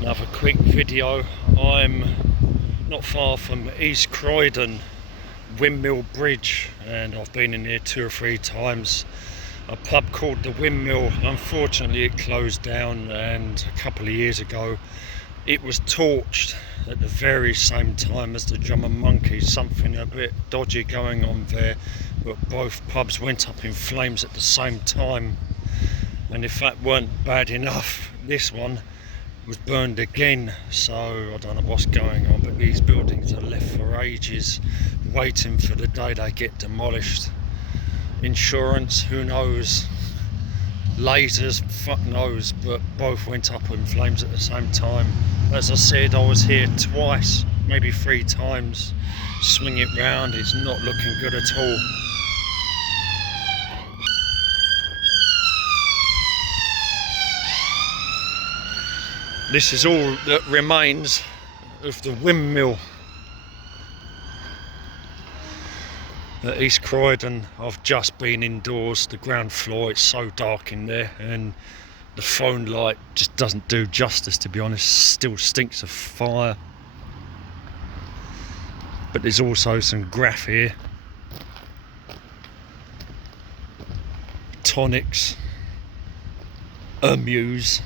Another quick video. I'm not far from East Croydon, Windmill Bridge, and I've been in here 2 or 3 times. A pub called the Windmill, unfortunately it closed down, and a couple of years ago it was torched at the very same time as the Drum and Monkeys. Something a bit dodgy going on there, but both pubs went up in flames at the same time. And if that weren't bad enough, this one was burned again. So I don't know what's going on, but these buildings are left for ages, waiting for the day they get demolished. Insurance, who knows? Lasers, fuck knows, but both went up in flames at the same time. As I said, I was here twice, maybe 3 times. Swing it round, it's not looking good at all. This is all that remains of the windmill at East Croydon. I've just been indoors, the ground floor, it's so dark in there, and the phone light just doesn't do justice, to be honest. Still stinks of fire. But there's also some graph here. Tonics. Amuse.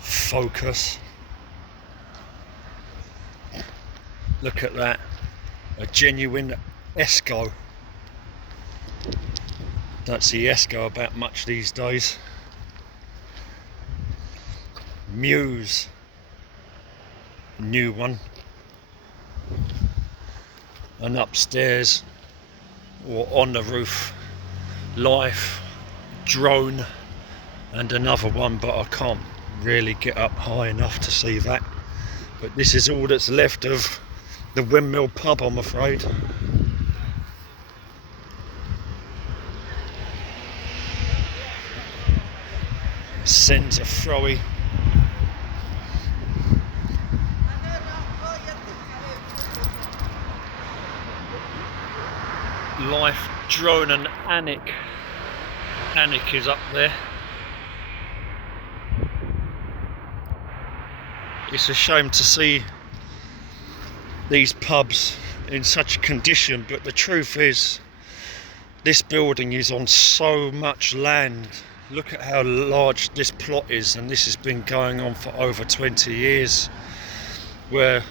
Focus. Look at that, a genuine Esco. Don't see Esco about much these days. Muse, new one. And upstairs, or on the roof, Life, Drone, and another one, but I can't really get up high enough to see that. But this is all that's left of the Windmill pub, I'm afraid. Sends a throwy. Life, Drone and Anik. Anik is up there. It's a shame to see these pubs in such condition, but the truth is this building is on so much land. Look at how large this plot is, and this has been going on for over 20 years, where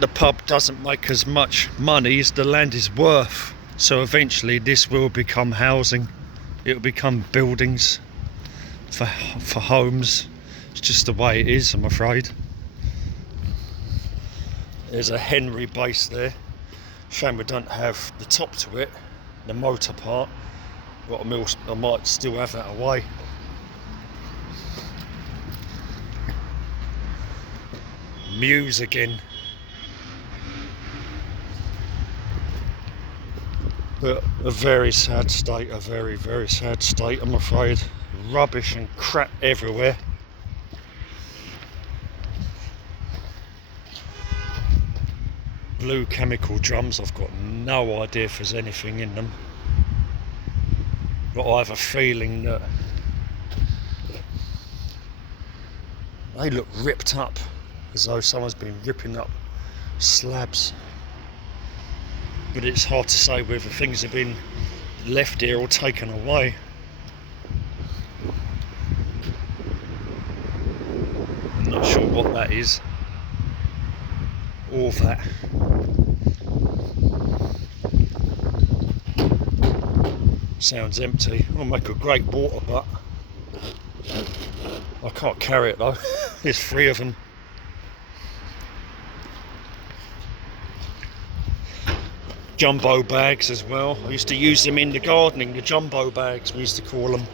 the pub doesn't make as much money as the land is worth. So eventually this will become housing, it will become buildings for homes. It's just the way it is, I'm afraid. There's a Henry base there. Shame we don't have the top to it, the motor part, but I might still have that away. Muse again. But a very sad state, a very, very sad state, I'm afraid. Rubbish and crap everywhere. Blue chemical drums, I've got no idea if there's anything in them, but I have a feeling that they look ripped up, as though someone's been ripping up slabs. But it's hard to say whether things have been left here or taken away. I'm not sure what that is, or that. Sounds empty. I'll make a great water butt. I can't carry it though. There's 3 of them. Jumbo bags as well. I used to use them in the gardening, the jumbo bags we used to call them.